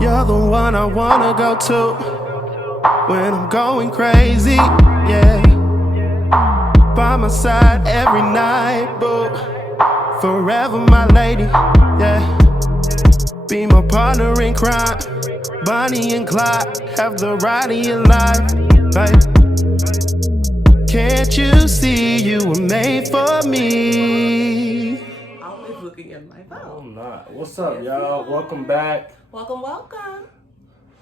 You're the one I wanna go to when I'm going crazy, yeah. By my side every night, boo. Forever my lady, yeah. Be my partner in crime, Bonnie and Clyde. Have the ride of your life, babe. Can't you see you were made for me? Always looking at my phone. I'm not. What's up, y'all? Welcome back. Welcome.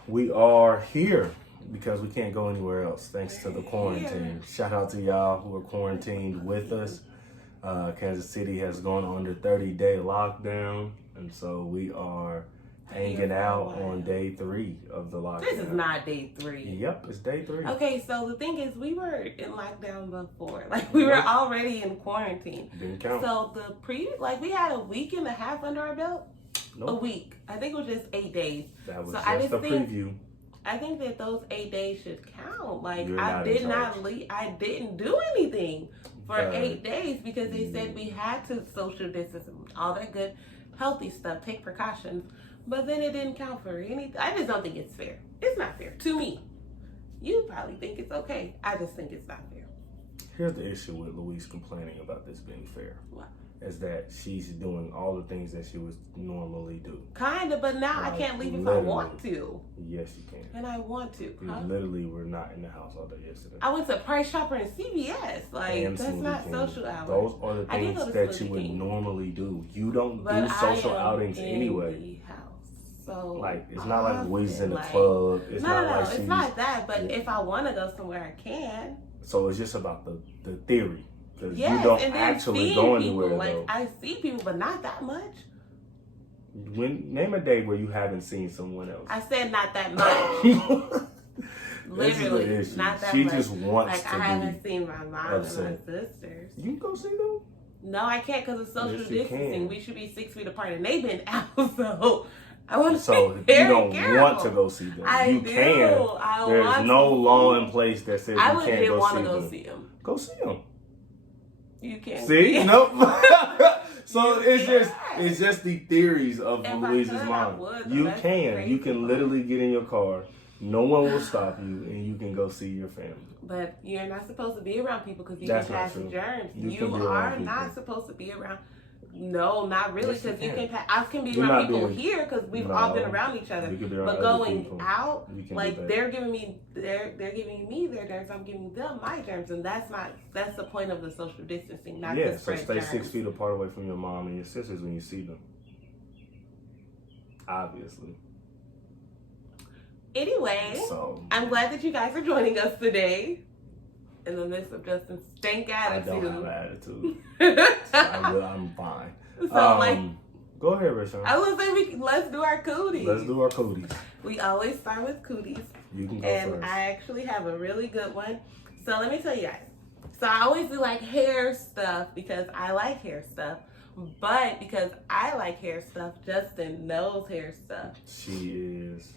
We are here because we can't go anywhere else thanks to the quarantine. Shout out to y'all who are quarantined with us. Kansas City has gone under 30-day lockdown, and so we are hanging out on day 3 of the lockdown. This is not day 3. Yep, it's day 3. Okay, so the thing is, we were in lockdown before. Like, we were already in quarantine. Didn't count. So we had a week and a half under our belt. Nope. A week. I think it was just 8 days. That was so just a preview. I think that those 8 days should count. Like, You're I not did in not charge. leave. I didn't do anything for 8 days because they said we had to social distance and all that good healthy stuff, take precautions. But then it didn't count for anything. I just don't think it's fair. It's not fair to me. You probably think it's okay. I just think it's not fair. Here's the issue with Louise complaining about this being fair. What? Is that she's doing all the things that she would normally do. Kinda, but now I can't leave if I want to. Yes, you can. And I want to. You literally were not in the house all day yesterday. I went to Price Chopper and CVS. Like, And that's Smoothie not King. social hours. Those are the I did things go to that you Smoothie would King. normally do. You don't But do social I am outings in anyway. the house. So Like, it's not like Louise is in the like, club. It's no, not no, like she's... it's not that. But if I want to go somewhere, I can. So it's just about the theory. Because Yes, you don't and then actually seeing go people, anywhere, like, though. I see people, but not that much. Name a day where you haven't seen someone else. I said not that much. This is the Literally, issue. not that She much. just wants Like, to I haven't be seen my mom upset. and my sisters. You can go see them. No, I can't because of social Yes, you distancing. can. We should be 6 feet apart, and they've been out, so I want to So be you very don't careful. want to go see them. I You do. can. I There's want no to. law in place that says I you can't legit go want see to go them. see them. Go see them. You can't. See? Nope. So You it's just the theories of If I Louise's could, I mom. would, but You that's can. crazy. You can literally get in your car. No one will stop you, and you can go see your family. But you're not supposed to be around people because you That's can not pass true. germs. You You can be around are people. not supposed to be around. No, not really, Yes, you because you can. can. I can be You're around not people being- here because we've all been No. around each other. You could be around But other going people. out, You can do like that. they're giving me their germs, I'm giving them my germs, and that's the point of the social distancing, not Yeah, to so spread stay germs. 6 feet apart away from your mom and your sisters when you see them. Obviously. Anyway, So I'm glad that you guys are joining us today in the midst of Justin's stank I don't have an attitude. attitude. I'm fine. So Go ahead, Rashawn. I was saying let's do our cooties. Let's do our cooties. We always start with cooties. You can go And first. I actually have a really good one. So let me tell you guys. So I always do like hair stuff because I like hair stuff. But because I like hair stuff, Justin knows hair stuff. She is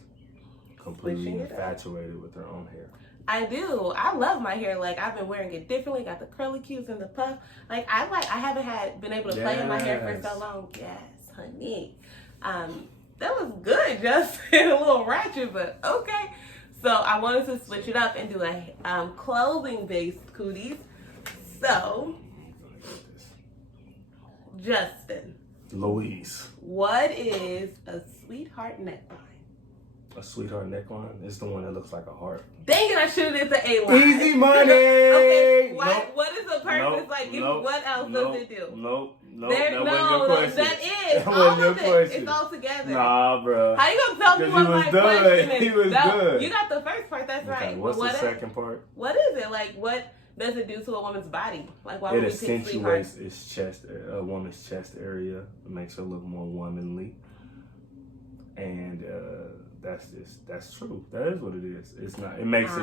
completely Switching it up. infatuated with her own hair. I do. I love my hair. Like, I've been wearing it differently. Got the curly cues and the puff. Like, I haven't been able to play in my hair for so long. Yes, honey. That was good, Justin. A little ratchet, but okay. So I wanted to switch it up and do a clothing-based cooties. So, Justin, Louise. what is a sweetheart neckline? A sweetheart neckline? It's the one that looks like a heart. Dang it, I should have did the A line. Easy money! Okay, why, Nope. what is the purpose? What else does it do? Nope. That wasn't your question. is That all wasn't your of it. question. It's all together. Nah, bro. How you gonna tell me 'Cause what he was my good. question is? He was No, good. You got the first part. That's Okay, right. what's But the second part? What is it? Like, what does it do to a woman's body? Like, why would It we pick sweetheart? accentuates its chest, a woman's chest area. It makes her look more womanly. And that's true. That is what it is. It's not. It makes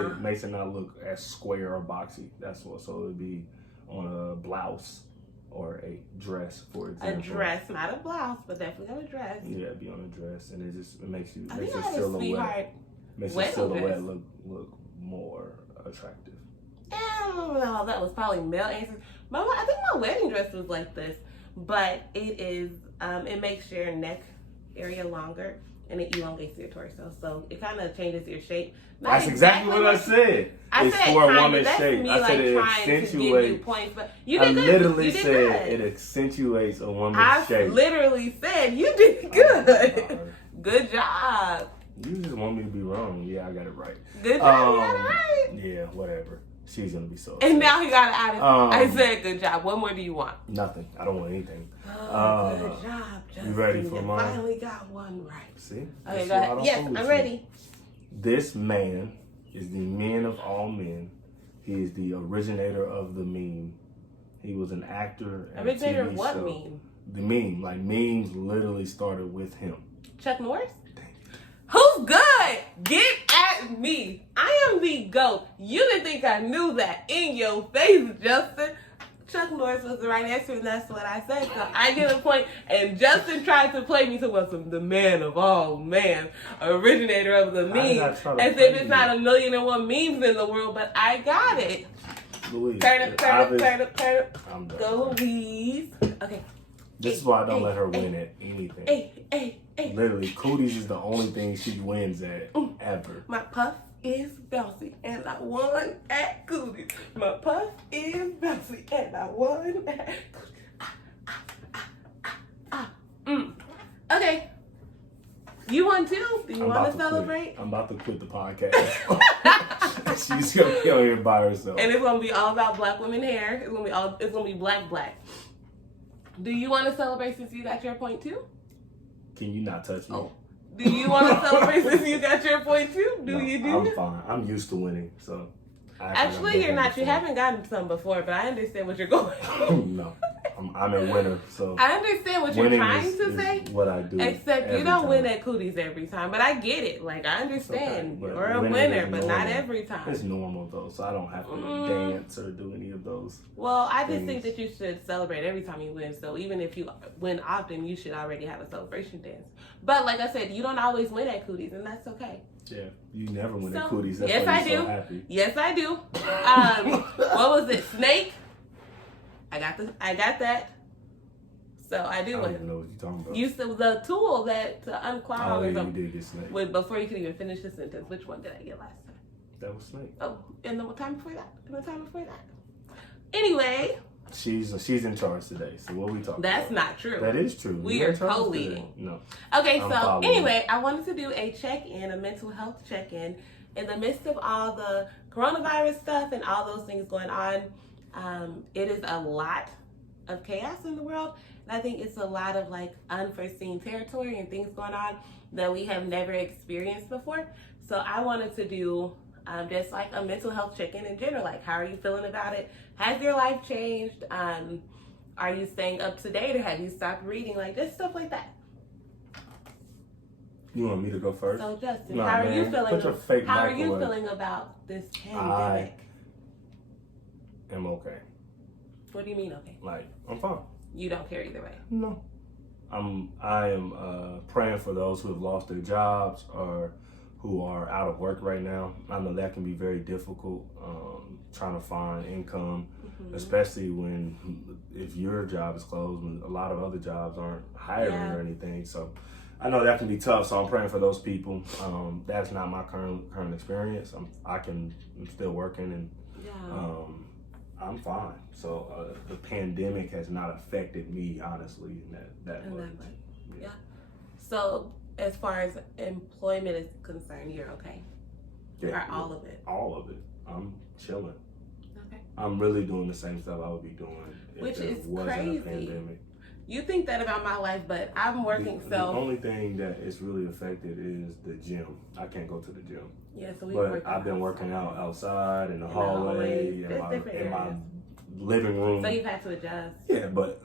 it not look as square or boxy. That's what. So it'd be on a blouse or a dress, for example. A dress, not a blouse, but definitely on a dress. Yeah, it'd be on a dress, and it makes you I makes think your I had a sweetheart. silhouette makes your wedding silhouette dress. look more attractive. I don't know. That was probably male answers. I think my wedding dress was like this, but it is. It makes your neck area longer. and it elongates your torso, so it kind of changes your shape. That's exactly what I said. It's said for a kinda, woman's that's shape. me, I said it trying to give accentuates. you points, but you did I good. literally You did said good. it accentuates a woman's shape. I literally said you did good. Good job. You just want me to be wrong. Yeah, I got it right. Good job. You got it right. Yeah, whatever. She's gonna be so upset. And now he got it out of I said good job. What more do you want? Nothing. I don't want anything. Good job, Justin. You ready for mine? Finally got one right. See? Okay, go ahead. Yes, I'm ready. This man is the man of all men. He is the originator of the meme. He was an actor. Originator of what meme? The meme. Like, memes literally started with him. Chuck Norris? Who's good? Get at me. I am the GOAT. You didn't think I knew that. In your face, Justin. Chuck Norris was the right answer, and that's what I said. So I get a point, and Justin tried to play me to the man of all man, originator of the meme. As if it's not 1,000,001 memes in the world, but I got it. Louise, turn up. I'm done. Go, Louise. Okay. This is why I don't let her win at anything. Hey. Literally, cooties is the only thing she wins at ever. My puff is bouncy, and I won at cooties. My puff is bouncy, and I won at cooties. Okay. You won too? Do you want to celebrate? I'm about to quit the podcast. She's gonna be on here by herself. And it's gonna be all about black women hair. It's gonna be black. Do you want to celebrate since you got your point too? Can you not touch me? Oh. Do you want to celebrate since you got your point too? You do? I'm fine. I'm used to winning, so. Actually, you're not. You haven't gotten some before, but I understand what you're going. No, I'm a winner, so. I understand what you're trying to say. What I do. Except you don't win at cooties every time, but I get it. Like, I understand. Okay, you're a winner, but not every time. It's normal though, so I don't have to dance or do any of those. Well, I just think that you should celebrate every time you win. So even if you win often, you should already have a celebration dance. But like I said, you don't always win at cooties, and that's okay. Yeah, you never win at cooties. That's yes, why I you're do. so happy. Yes, I do. What was it? Snake. I got that. So I do. I don't even know what you're talking about. You said the tool that to unclog. Oh, yeah, you did get snake. Wait, before you could even finish the sentence, which one did I get last time? That was snake. Oh, and the time before that. Anyway. She's in charge today. So what are we talking That's about? not true. That is true. We are co-leading. No. Okay, so anyway, I wanted to do a check-in, a mental health check-in, in the midst of all the coronavirus stuff and all those things going on. It is a lot of chaos in the world, and I think it's a lot of like unforeseen territory and things going on that we have never experienced before. So I wanted to do just like a mental health check-in in general. Like, how are you feeling about it? Has your life changed? Are you staying up to date, or have you stopped reading? Like, just stuff like that. You want me to go first? So Justin, how are you feeling? Put your fake how are mic you away. feeling about this pandemic? I'm okay. What do you mean okay? Like, I'm fine. You don't care either way. No. I am praying for those who have lost their jobs or who are out of work right now. I know that can be very difficult, trying to find income, especially if your job is closed and a lot of other jobs aren't hiring or anything. So I know that can be tough. So I'm praying for those people. That's not my current experience. I'm still working, and I'm fine. So the pandemic has not affected me, honestly, that much. Yeah. So as far as employment is concerned, you're okay? Yeah, or all of it? All of it. I'm chilling. Okay. I'm really doing the same stuff I would be doing if there wasn't a pandemic. You think that about my life, but I'm working, The only thing that is really affected is the gym. I can't go to the gym. Yeah, so But I've been working out outside, in the hallway, in my living room. So you've had to adjust. Yeah, but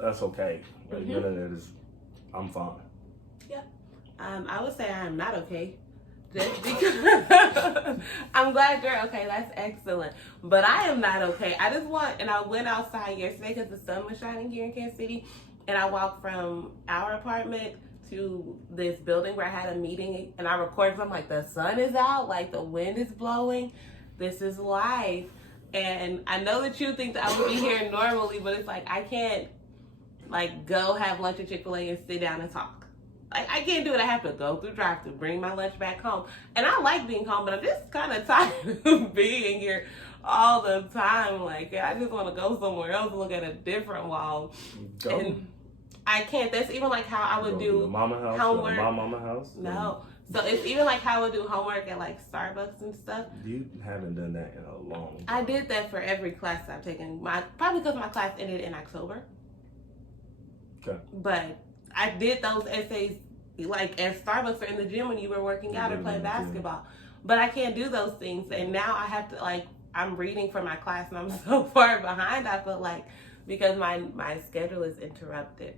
that's okay. Like, none of that is, I'm fine. Yeah. I would say I am not okay. Just because I'm glad you're okay. That's excellent. But I am not okay. And I went outside yesterday because the sun was shining here in Kansas City, and I walked from our apartment to this building where I had a meeting, and I recorded. I'm like, the sun is out, like the wind is blowing. This is life. And I know that you think that I would be here normally, but it's like I can't like go have lunch at Chick-fil-A and sit down and talk. Like, I can't do it. I have to go through drive-thru, bring my lunch back home. And I like being home, but I'm just kind of tired of being here all the time. Like, I just want to go somewhere else and look at a different wall. Go. And I can't. That's even like how I would do your mama house homework. Or my mama house? No. So it's even like how I would do homework at like Starbucks and stuff. You haven't done that in a long time. I did that for every class I've taken. Probably because my class ended in October. Okay. But I did those essays like at Starbucks or in the gym when you were working out or playing basketball. But I can't do those things. And now I have to, like, I'm reading for my class and I'm so far behind, I feel like, because my schedule is interrupted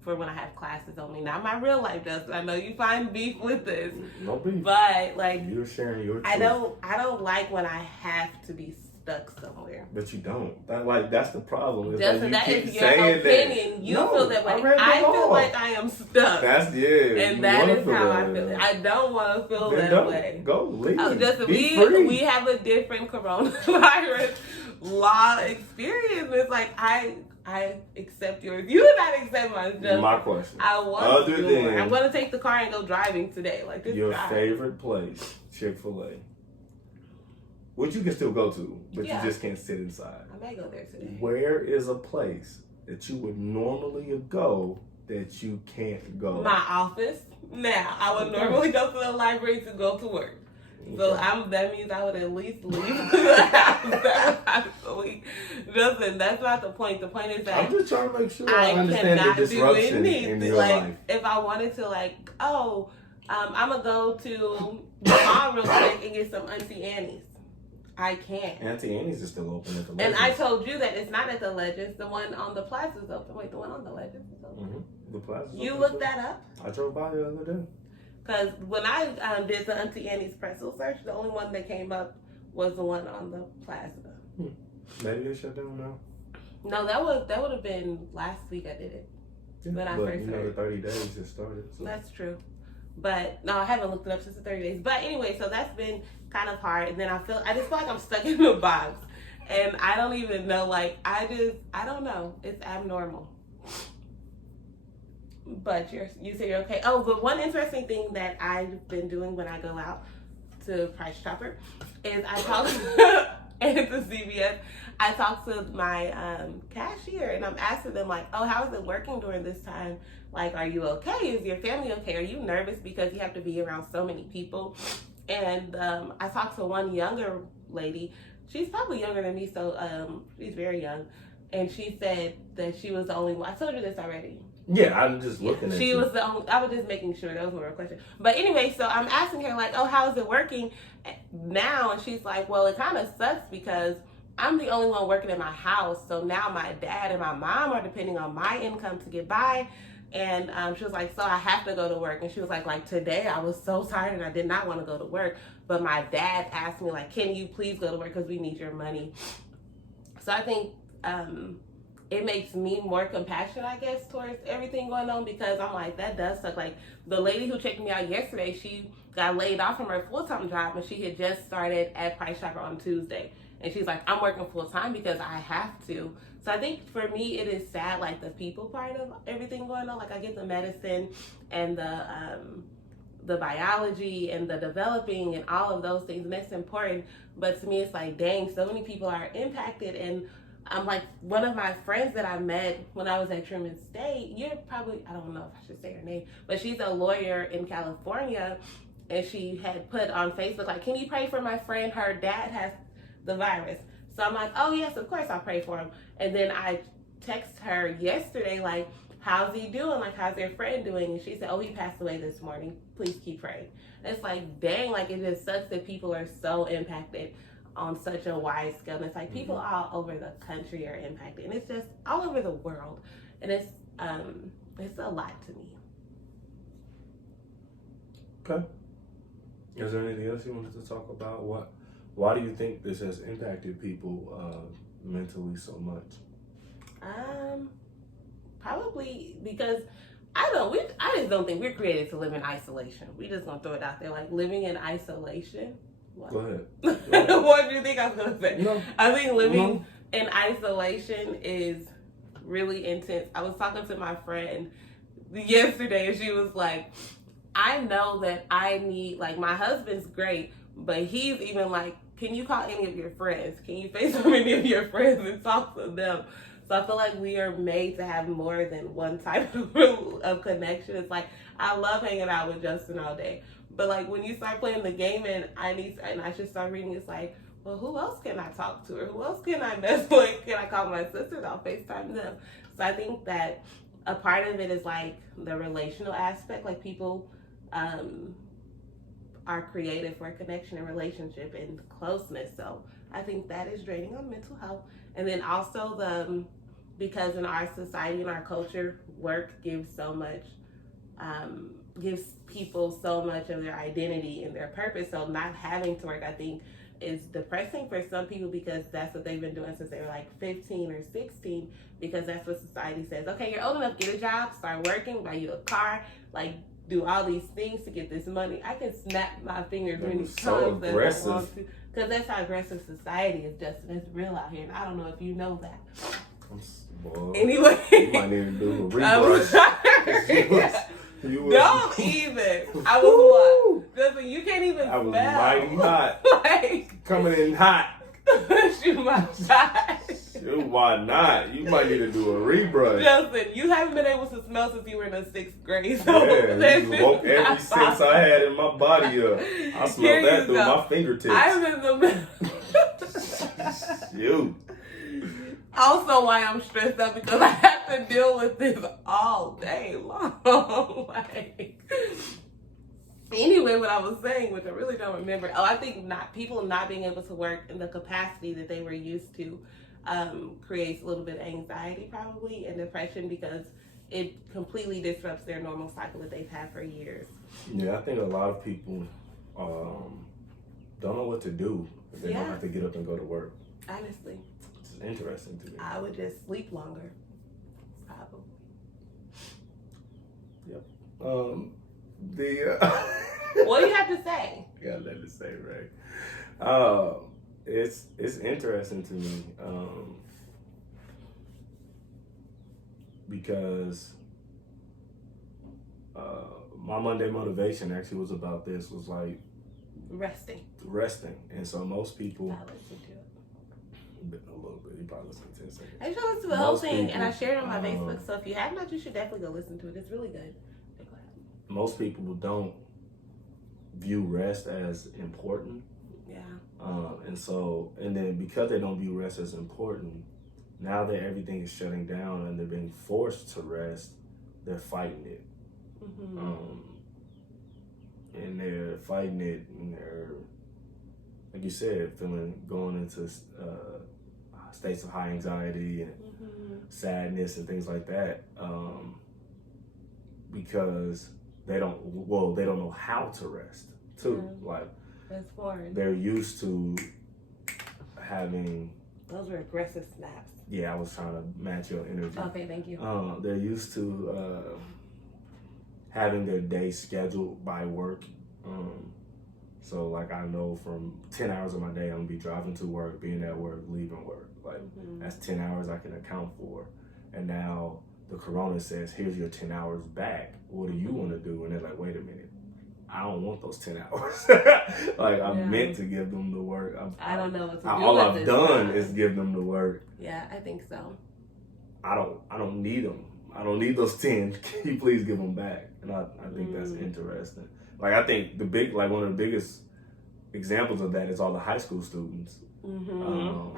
for when I have classes only. Now my real life does. I know you find beef with this. No beef. But like, you're sharing your truth. I don't like when I have to be stuck somewhere. But you don't. That's the problem. It's Justin, like you that keep is your saying opinion. That. You No, feel that way. I feel like I am stuck. That's yeah. And that is how I feel. I don't want to feel that way. Go leave. Oh, Justin, we have a different coronavirus law experience. It's like I accept yours. You do not accept mine. My question. I want Other to. than I'm going to take the car and go driving today. Like this. Your favorite place, Chick-fil-A. Which you can still go to, but you just can't sit inside. I may go there today. Where is a place that you would normally go that you can't go? My office. Now, I would normally go to the library to go to work. So that means I would at least leave the house. Listen, that's not the point. The point is that I'm just trying to make sure I understand the disruption in your life. If I wanted to, like, I'm gonna go to the mall real quick and get some Auntie Annie's. I can't. Auntie Annie's is still open at the Legends. And I told you that it's not at the Legends. The one on the Plaza is open. Wait, the one on the Legends is open. Mm-hmm. The Plaza. You looked that up? I drove by the other day. Because when I did the Auntie Annie's pretzel search, the only one that came up was the one on the Plaza. Maybe they shut down now. No, that would have been last week I did it. Yeah, when I but first the 30 days just started. So. That's true. But no, I haven't looked it up since the 30 days. But anyway, so that's been kind of hard. And then I just feel like I'm stuck in a box. And I don't even know, like, I don't know. It's abnormal. But you say you're okay. Oh, but one interesting thing that I've been doing when I go out to Price Chopper is I talk and to CVS. I talk to my cashier and I'm asking them like, oh, how is it working during this time? Like, are you okay? Is your family okay? Are you nervous because you have to be around so many people? And I talked to one younger lady. She's probably younger than me, so she's very young. And she said that she was the only one. I told you this already. Yeah, I'm just looking at She was the only, I was just making sure that was my question. But anyway, so I'm asking her like, oh, how is it working now? And she's like, well, it kind of sucks because I'm the only one working in my house. So now my dad and my mom are depending on my income to get by. And she was like, so I have to go to work. And she was like today I was so tired and I did not want to go to work. But my dad asked me like, can you please go to work because we need your money. So I think it makes me more compassionate, I guess, towards everything going on because I'm like, that does suck. Like the lady who checked me out yesterday, she got laid off from her full-time job and she had just started at Price Chopper on Tuesday. And she's like, I'm working full-time because I have to. So I think for me, it is sad, like the people part of everything going on. Like I get the medicine and the biology and the developing and all of those things, and that's important. But to me, it's like, dang, so many people are impacted. And I'm like, one of my friends that I met when I was at Truman State, you're probably, I don't know if I should say her name, but she's a lawyer in California. And she had put on Facebook, like, can you pray for my friend? Her dad has the virus. So I'm like, oh yes, of course I'll pray for him. And then I text her yesterday, like, how's he doing? Like, how's their friend doing? And she said, oh, he passed away this morning. Please keep praying. And it's like, dang, like it just sucks that people are so impacted on such a wide scale. And it's like people all over the country are impacted. And it's just all over the world. And it's a lot to me. Okay. Is there anything else you wanted to talk about? Why do you think this has impacted people mentally so much? Probably because I just don't think we're created to live in isolation. We just gonna throw it out there, like living in isolation. What? Go ahead. What do you think I was gonna say? No. I think living in isolation is really intense. I was talking to my friend yesterday, and she was like, I know that I need, like, my husband's great, but he's even like, can you call any of your friends? Can you FaceTime any of your friends and talk to them? So I feel like we are made to have more than one type of connection. It's like, I love hanging out with Justin all day. But like when you start playing the game and I should start reading, it's like, well, who else can I talk to? Or who else can I mess with? Can I call my sisters? I'll FaceTime them. So I think that a part of it is like the relational aspect. Like people are created for connection and relationship and closeness. So I think that is draining on mental health. And then also because in our society and our culture, work gives so much, gives people so much of their identity and their purpose. So not having to work, I think, is depressing for some people because that's what they've been doing since they were like 15 or 16, because that's what society says. Okay, you're old enough, get a job, start working, buy you a car, like do all these things to get this money. I can snap my fingers many times as I want to, because that's how aggressive society is, Justin. It's real out here, and I don't know if you know that. Anyway, you might need to do a rebrush. Don't even. I was what? Justin, you can't even smell. I was mighty hot. Like, coming in hot. Shoot my shot. Shoot, why not? You might need to do a rebrush. Justin, you haven't been able to smell since you were in the 6th grade. So yeah, you woke every sense I had in my body up. I smelled that through my fingertips. I'm in the Shoot. Also why I'm stressed out, because I have to deal with this all day long. Like, anyway, what I was saying, which I really don't remember. I think people not being able to work in the capacity that they were used to creates a little bit of anxiety probably and depression, because it completely disrupts their normal cycle that they've had for years. Yeah, I think a lot of people don't know what to do if they don't have to get up and go to work. Honestly. It's interesting to me. I would just sleep longer. Probably. Yep. What do you have to say? You gotta let it say, right? It's interesting to me because my Monday motivation actually was about this. Was like resting, and so most people. I listened to it. A little bit. You probably listened to 10 seconds. I just listened to the whole thing, and I shared it on my Facebook. So if you have not, you should definitely go listen to it. It's really good. Most people don't view rest as important. Yeah. And then because they don't view rest as important, now that everything is shutting down and they're being forced to rest, they're fighting it. Mm-hmm. And they're fighting it, and they're, like you said, going into states of high anxiety and sadness and things like that, because they don't know how to rest too. Like, that's foreign. They're used to having. Those were aggressive snaps. Yeah, I was trying to match your energy. Okay, thank you. They're used to having their day scheduled by work. So like I know from 10 hours of my day, I'm gonna be driving to work, being at work, leaving work. Like that's 10 hours I can account for. And now the corona says, here's your 10 hours back. What do you want to do? And they're like, wait a minute. I don't want those 10 hours. Like I'm meant to give them the work. I don't know what to do. All I've done is give them the work. Yeah, I think so. I don't need them. I don't need those 10. Can you please give them back? And I think that's interesting. Like I think one of the biggest examples of that is all the high school students.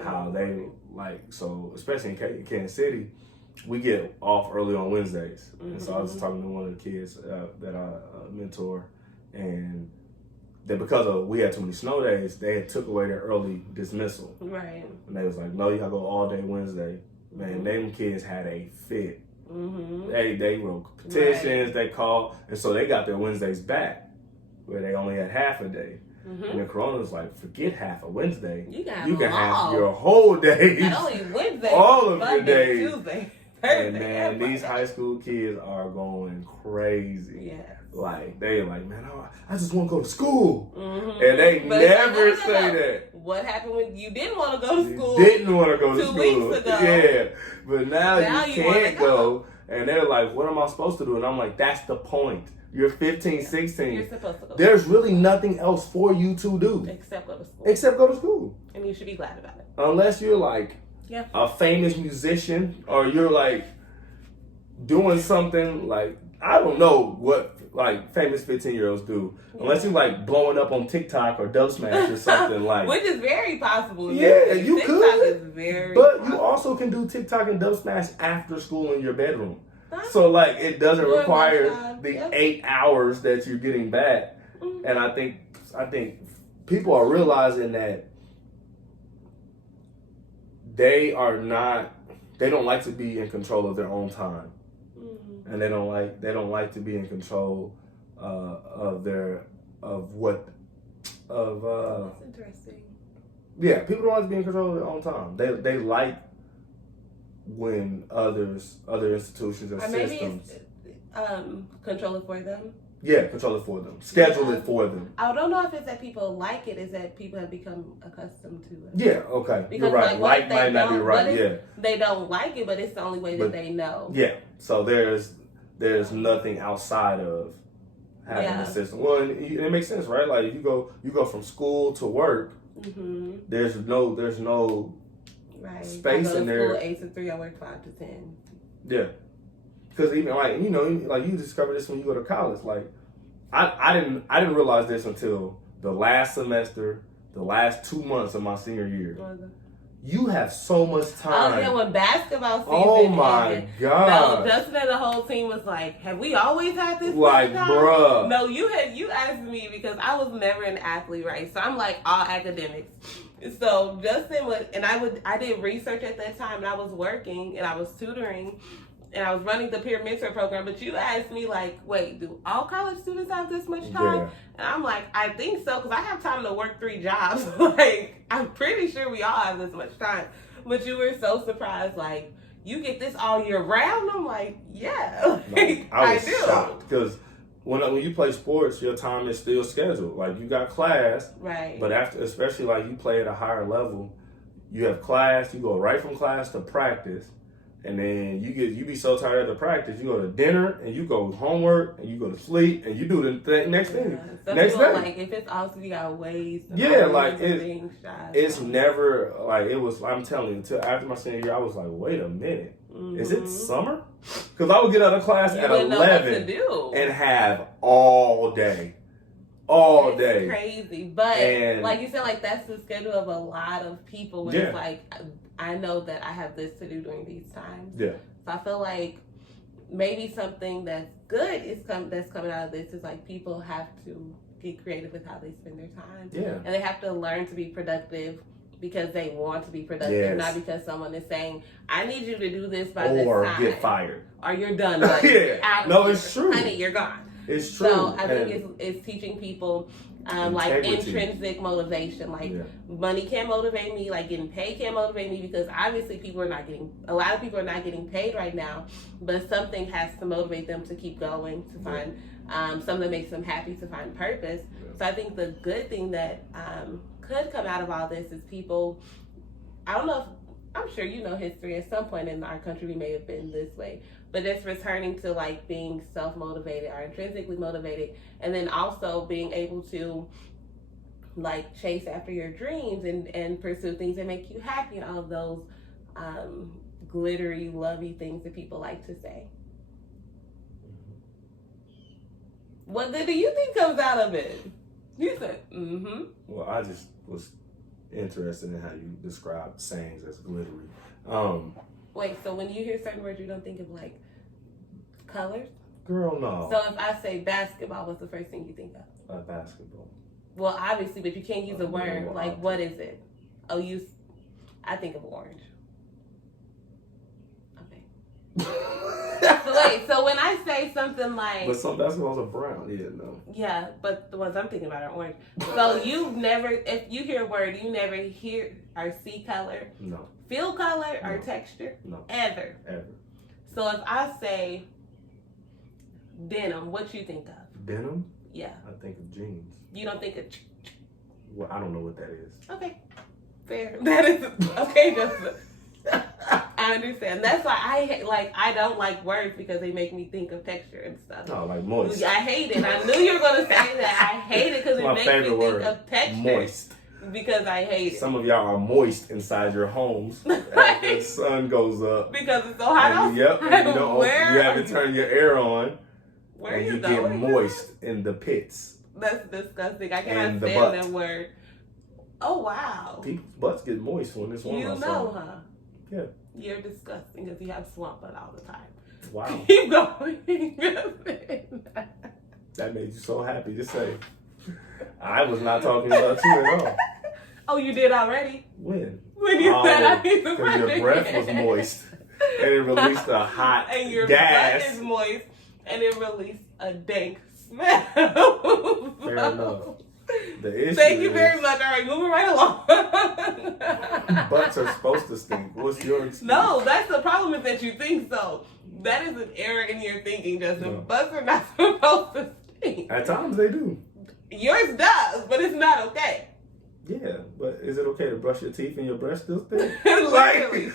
How they so especially in Kansas City, we get off early on Wednesdays. And so I was talking to one of the kids that I mentor, and that because we had too many snow days, they had took away their early dismissal. Right. And they was like, no, you gotta go all day Wednesday. Man, them kids had a fit. They wrote petitions, they called, and so they got their Wednesdays back, where they only had half a day. And the corona was like, forget half a Wednesday. You can have your whole day. Not only Wednesday, all of Monday, your days. Tuesday, Thursday. And man, these high school kids are going crazy. Yeah. Like they're like, man, I just want to go to school. And they never say that. What happened when you didn't want to go to school? You didn't want to go to school. 2 weeks ago. Yeah. But now you can't go. And they're like, what am I supposed to do? And I'm like, that's the point. You're 15, 16. You're supposed to go. There's really nothing else for you to do. Except go to school. Except go to school. And you should be glad about it. Unless you're like a famous musician or you're like doing something like, I don't know what like famous 15-year-olds do. Yeah. Unless you like blowing up on TikTok or Dub Smash or something like. Which is very possible. Yeah, you TikTok could. Is very but possible. You also can do TikTok and Dub Smash after school in your bedroom. So like it doesn't require the 8 hours that you're getting back. Mm-hmm. And I think people are realizing that they don't like to be in control of their own time. Mm-hmm. And they don't like to be in control That's interesting. Yeah, people don't like to be in control of their own time. They like when other institutions or systems control it for them. Yeah, control it for them. Schedule it for them. I don't know if it's that people like it, it's that people have become accustomed to it. Yeah, okay. Because you're right. Like might not be right, yeah. They don't like it, but it's the only way that they know. Yeah. So there's nothing outside of having a system. Well, it makes sense, right? Like if you go from school to work, mm-hmm. there's no space in there. School 8 to 3, I work 5 to 10. Yeah. Because even like you discover this when you go to college. Like I didn't realize this until the last semester, the last 2 months of my senior year. You have so much time. Oh yeah, when basketball season. Oh my god! No, Justin and the whole team was like, "Have we always had this?" Like, bruh. No, you asked me because I was never an athlete, right? So I'm like all academics. So Justin I did research at that time, and I was working and I was tutoring. And I was running the peer mentor program, but you asked me like, wait, do all college students have this much time? Yeah. And I'm like, I think so, because I have time to work 3 jobs. Like, I'm pretty sure we all have this much time. But you were so surprised, like, you get this all year round? I'm like, yeah, like, I was shocked, because when you play sports, your time is still scheduled. Like, you got class, right? But after, especially like you play at a higher level, you have class, you go right from class to practice. And then you be so tired of the practice, you go to dinner and you go homework and you go to sleep and you do the next thing. Next day. Like if it's awesome, you got ways. It's never like it was. I'm telling you, until after my senior year, I was like, wait a minute, is it summer? Because I would get out of class at 11 and have all day. It's crazy, but like you said, like that's the schedule of a lot of people. Where it's like, I know that I have this to do during these times. Yeah. So I feel like maybe something that's good that's coming out of this is like people have to get creative with how they spend their time. Yeah. And they have to learn to be productive because they want to be productive, not because someone is saying, I need you to do this by this time. Or get fired. Or you're done. Like, you're out no, it's true. Honey, you're gone. It's true. So I think it's teaching people like intrinsic motivation. Like money can't motivate me. Like getting paid can't motivate me because obviously a lot of people are not getting paid right now. But something has to motivate them to keep going, to find something that makes them happy, to find purpose. So I think the good thing that could come out of all this is people. I don't know if. I'm sure you know history. At some point in our country, we may have been this way. But it's returning to like being self-motivated or intrinsically motivated, and then also being able to like chase after your dreams and pursue things that make you happy, and all of those glittery, lovey things that people like to say. What good do you think comes out of it? You said, Well, I just was interested in how you describe sayings as glittery. Wait, so when you hear certain words, you don't think of like colors? Girl, no. So if I say basketball, what's the first thing you think of? Basketball. Well, obviously, but you can't use a word. Like, what is it? Oh, I think of orange. Okay. So when I say something like... But some basketballs are brown, no. Yeah, but the ones I'm thinking about are orange. So if you hear a word, you never hear or see color? No. Feel color or texture? No. Ever. So if I say denim, what you think of? Denim? Yeah. I think of jeans. You don't think of... Well, I don't know what that is. Okay. Fair. That is... Okay, Joseph. I understand. That's why I don't like words because they make me think of texture and stuff. No, like moist. I hate it. I knew you were gonna say that. I hate it because it makes me think of texture. Moist. Because I hate it. Some of y'all are moist inside your homes as the sun goes up. Because it's so hot outside. Yep. And you haven't turned your air on. Where and you going? get moist in the pits. That's disgusting. I cannot stand that word. Oh, wow. People's butts get moist when it's warm outside. You know, huh? Yeah. You're disgusting because you have swamp butt all the time. Wow. Keep going. That made you so happy to say. I was not talking about you at all. Oh, you did already? When? When you said I need to because your breath was moist and it released a hot and your gas. butt is moist and it released a dank smell. Fair enough. The issue Thank you very much. All right, moving right along. Butts are supposed to stink. What's your excuse? No, that's the problem is that you think so. That is an error in your thinking, Justin. No. Butts are not supposed to stink. At times they do. Yours does, but it's not okay. Yeah, but is it okay to brush your teeth and your breath still stink? Literally.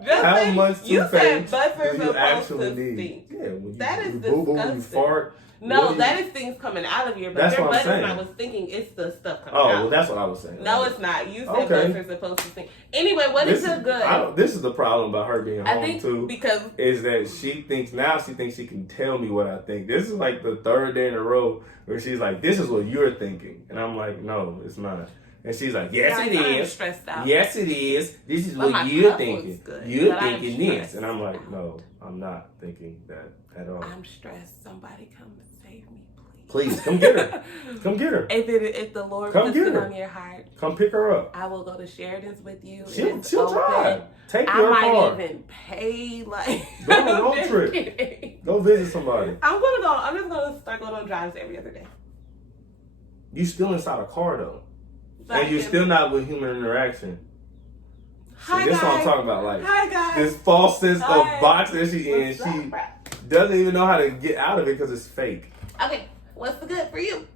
Like, how much toothpaste do you actually need? Stink. Yeah, when that is boo-boo, when you fart. No, that is things coming out of your butt. Your butt is not what's thinking, it's the stuff coming out. Oh, well, that's what I was saying. No, it's not. You said butts are supposed to stink. Anyway, what is a good? This is the problem about her being home, too. Because is that she thinks she can tell me what I think. This is like the third day in a row where she's like, this is what you're thinking. And I'm like, no, it's not. And she's like, yes, it is. Stressed out. Yes, it is. This is what you're thinking. You're thinking this. And I'm like, no, I'm not thinking that at all. I'm stressed. Somebody come save me, please. Please, come get her. Come get her. If the Lord puts it on your heart, come pick her up. I will go to Sheridan's with you. She'll try. Take your car. I might even pay, go on a road trip. Go visit somebody. I'm just gonna start going on drives every other day. You still inside a car though. And you're still not with human interaction. Hi, so this guys. is what I'm talking about. Like, hi, guys. This false sense of box that she's in. She doesn't even know how to get out of it because it's fake. Okay, what's the good for you?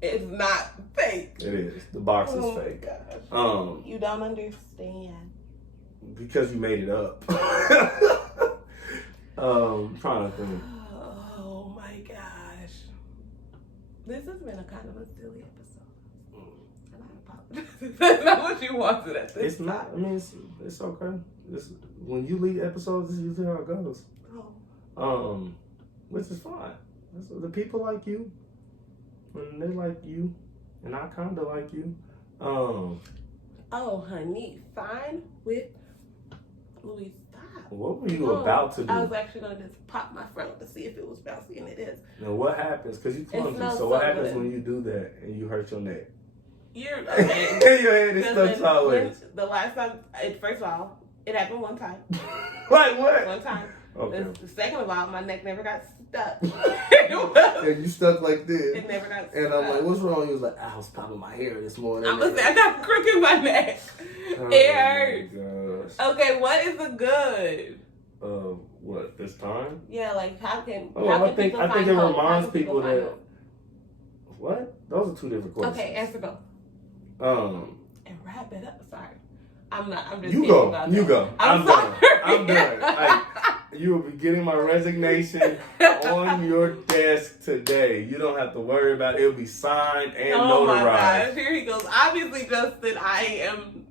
It's not fake. It is. The box is fake. Gosh. You don't understand. Because you made it up. Trying to think. Oh my gosh. This has been a kind of a silly episode. That's not what you wanted at this. It's not. I mean, it's okay. When you lead episodes, this is usually how it goes. Oh. Which is fine. The people like you, when they like you, and I kind of like you. Oh, honey, fine with Louis. Stop. What were you about to do? I was actually going to just pop my front to see if it was bouncy, and it is. Now what happens? Because you clumsy. So what happens when you do that and you hurt your neck? You're okay. Your head is stuck sideways. The last time, first of all, it happened one time. Like what? One time. Okay. The second of all, my neck never got stuck. And you stuck like this. It never got stuck. And I'm like, what's wrong? He was like, I was popping my hair this morning. I got a crook in my neck. It hurts. Gosh. Okay, what is the good? What, this time? Yeah, like how can I think it reminds people that hope? What? Those are two different questions. Okay, answer go. And wrap it up. Sorry. I'm just You go. I'm done. I'm done. Like, you will be getting my resignation on your desk today. You don't have to worry about it. It'll be signed and notarized. Oh my gosh, here he goes. Obviously, Justin, I am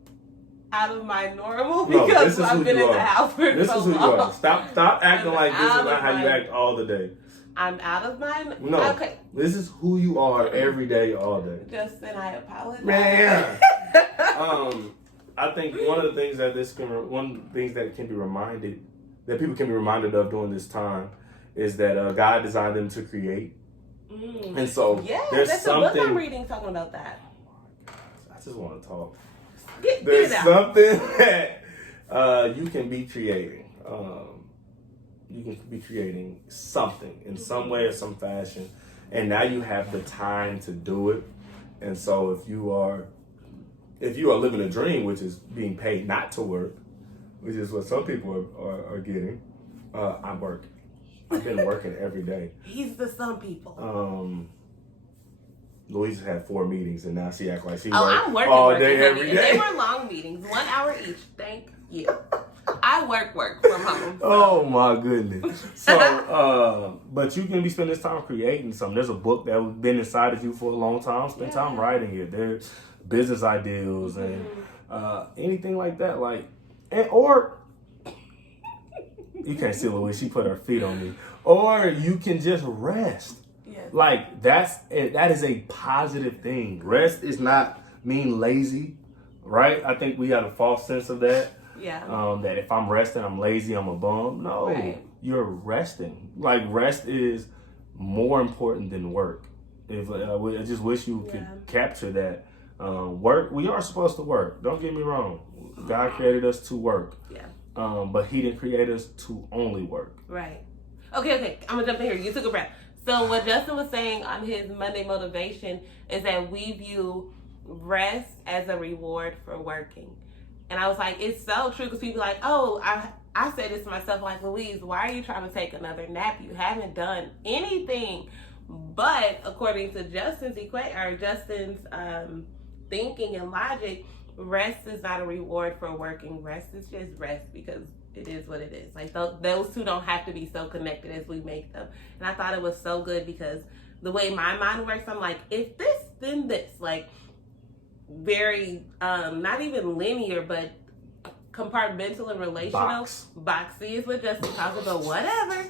out of my normal because I've been in the house for so long. This is who you are. Stop acting like this is not how you act all the day. I'm out of my... No. Okay. This is who you are every day, all day. Justin, I apologize. Man. I think one of the things that can be reminded, that people can be reminded of during this time, is that God designed them to create. And so there's that's something. A book I'm reading talking about that. Oh my gosh, I just want to talk. There's something that you can be creating. You can be creating something in some way or some fashion, and now you have the time to do it. And so if you are living a dream, which is being paid not to work, which is what some people are getting, I work. I've been working every day. He's the some people. Louise had 4 meetings, and now she acts like she I'm working all day, every day. And they were long meetings, 1 hour each. Thank you. I work from home. So. Oh my goodness. So, but you can be spending this time creating something. There's a book that has been inside of you for a long time. Spend time writing it. There's business ideals and anything like that. Or you can't see the way she put her feet on me. Or you can just rest. Like that is a positive thing. Rest is not mean lazy, right? I think we have a false sense of that. Yeah. That if I'm resting, I'm lazy, I'm a bum. No, you're resting. Like rest is more important than work. I just wish you could capture that. Work. We are supposed to work. Don't get me wrong. God created us to work. Yeah. But He didn't create us to only work. Right. Okay. I'm gonna jump in here. You took a breath. So what Justin was saying on his Monday motivation is that we view rest as a reward for working. And I was like, it's so true, because people are like, oh, I said this to myself, like, Louise, why are you trying to take another nap? You haven't done anything. But according to Justin's thinking and logic, rest is not a reward for working. Rest is just rest because it is what it is. Like those two don't have to be so connected as we make them. And I thought it was so good because the way my mind works, I'm like, if this, then this. Like very, not even linear, but compartmental and relational. Boxy is what Justin calls it, but whatever.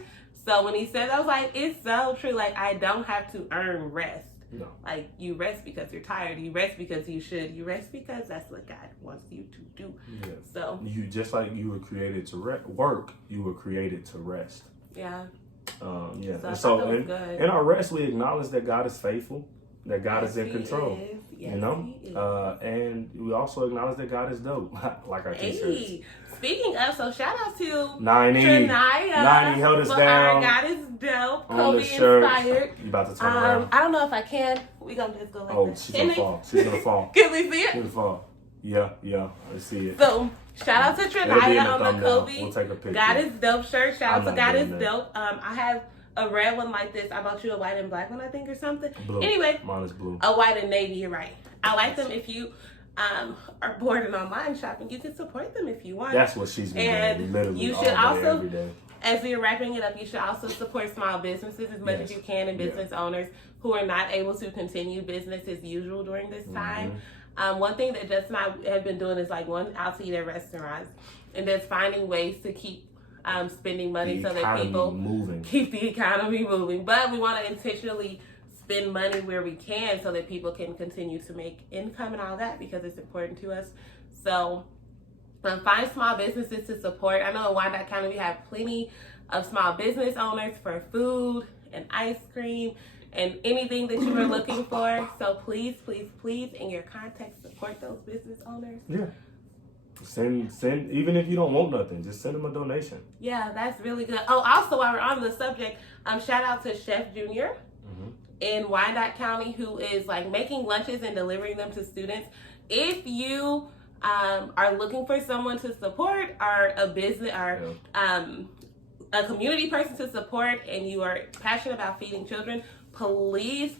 So when he said that, I was like, it's so true. Like I don't have to earn rest. No. Like you rest because you're tired. You rest because you should. You rest because that's what God wants you to do. Yeah. So you just like you were created to work, you were created to rest. Yeah. So in our rest, we acknowledge that God is faithful, that God is in control. Yes, you know, and we also acknowledge that God is dope, like our t-shirts. Speaking of, so shout out to 90 held us down. God is dope. On the Kobe shirt. Inspired. You about to turn around? I don't know if I can. We gonna just go like this. She's gonna fall. She's gonna fall. Can we see it? She's gonna fall. Yeah, I see it. So shout out to Trinaya on the Kobe. We'll take a picture. God is dope shirt. Shout out to God is that. dope. I have a red one like this. I bought you a white and black one, I think, or something. Blue. Anyway, mine is blue. A white and navy. You're right. I like them. If you are bored and online shopping, you can support them if you want. That's what she's been doing. Literally, you should all day, also, every day. As we are wrapping it up, you should also support small businesses as much as you can, and business owners who are not able to continue business as usual during this time. One thing that Justin and I have been doing is like going out to eat at restaurants and just finding ways to keep spending money so that people keep the economy moving. But we want to intentionally spend money where we can so that people can continue to make income and all that, because it's important to us. So find small businesses to support. I know in Wyandotte County we have plenty of small business owners for food and ice cream and anything that you are looking for. So please, in your context, support those business owners. Yeah. Send even if you don't want nothing, just send them a donation. Yeah, that's really good. Oh, also while we're on the subject, shout out to Chef Junior in Wyandotte County, who is like making lunches and delivering them to students. If you are looking for someone to support, or a business, or a community person to support, and you are passionate about feeding children, please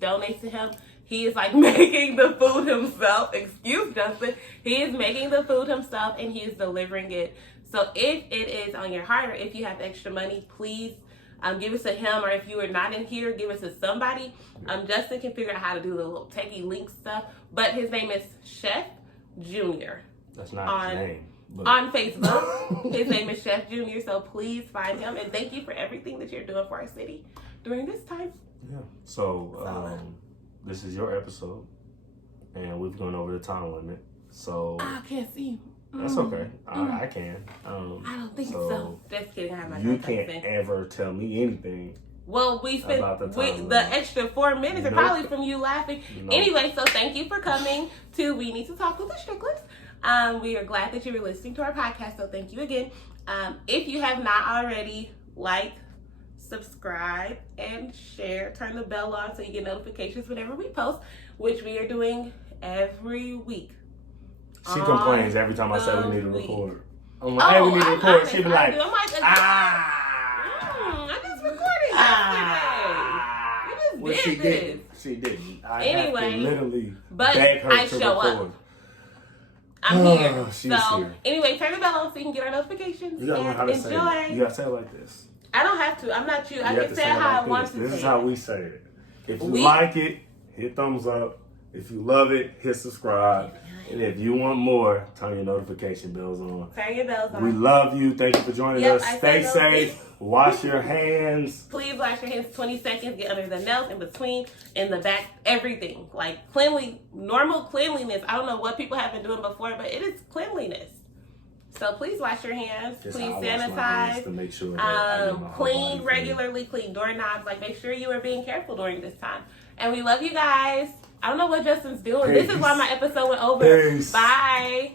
donate to him. He is like making the food himself. Excuse Justin. He is making the food himself and he is delivering it. So if it is on your heart, or if you have extra money, please give it to him. Or if you are not in here, give it to somebody. Justin can figure out how to do the little techie link stuff. But his name is Chef Junior. That's not his name. On Facebook. His name is Chef Junior. So please find him. And thank you for everything that you're doing for our city during this time. Yeah. So this is your episode, and we've gone over the time limit. So I can't see. That's okay. I can. I don't think so. Just kidding. I have my You can't ever tell me anything. Well, we spent the extra 4 minutes are probably from you laughing. Anyway, so thank you for coming to We Need to Talk with the Stricklers. We are glad that you were listening to our podcast, so thank you again. If you have not already, subscribe and share, turn the bell on so you get notifications whenever we post, which we are doing every week. She complains every time I say we need to record. I'm like, hey, we need to record. She be like, I'm just recording yesterday. You just did this. She didn't. I anyway, have to literally but beg her I to show record. up. I'm here. She's So here. anyway, turn the bell on so you can get our notifications. You gotta learn how to enjoy. say it. You gotta say it like this. I don't have to. I'm not you. I You have can to say it how like I want to this say is how it. we say it. If you like it, hit thumbs up. If you love it, hit subscribe. And if you want more, turn your notification bells on. Turn your bells on. We love you. Thank you for joining us. Stay safe. Wash your hands. Please wash your hands 20 seconds. Get under the nails, in between, in the back, everything. Like normal cleanliness. I don't know what people have been doing before, but it is cleanliness. So please wash your hands. Just please sanitize. To make sure that clean regularly. Clean doorknobs. Like make sure you are being careful during this time. And we love you guys. I don't know what Justin's doing. Peace. This is why my episode went over. Peace. Bye.